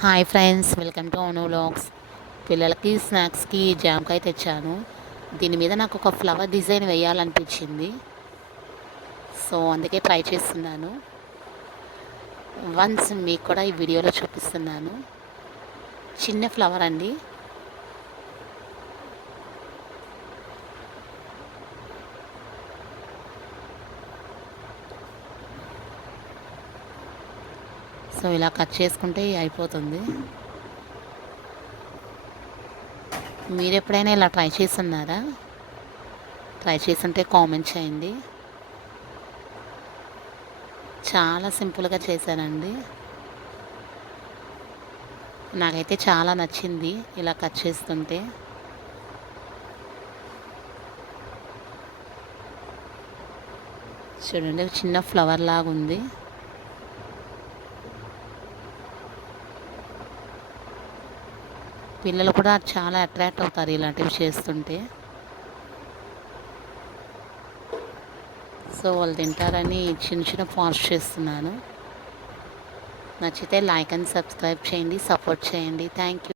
Hi friends, welcome to అవును vlogs. పిల్లలకి స్నాక్స్కి జామకాయ తెచ్చాను. దీని మీద నాకు ఒక ఫ్లవర్ డిజైన్ వేయాలనిపించింది. సో అందుకే ట్రై చేస్తున్నాను. వన్స్ మీకు కూడా ఈ వీడియోలో చూపిస్తున్నాను. చిన్న ఫ్లవర్ అండి. సో ఇలా కట్ చేసుకుంటే అయిపోతుంది. మీరు ఎప్పుడైనా ఇలా ట్రై చేస్తున్నారా? ట్రై చేస్తుంటే కామెంట్ చేయండి. చాలా సింపుల్గా చేశానండి. నాకైతే చాలా నచ్చింది ఇలా కట్ చేస్తుంటే. చూడండి, చిన్న ఫ్లవర్ లాగా ఉంది. పిల్లలు కూడా చాలా అట్రాక్ట్ అవుతారు ఇలాంటివి చేస్తుంటే. సో వాళ్ళు తింటారని చిన్న చిన్న పాస్ట్ చేస్తున్నాను. నచ్చితే లైక్ అండ్ సబ్స్క్రైబ్ చేయండి, సపోర్ట్ చేయండి. Thank you.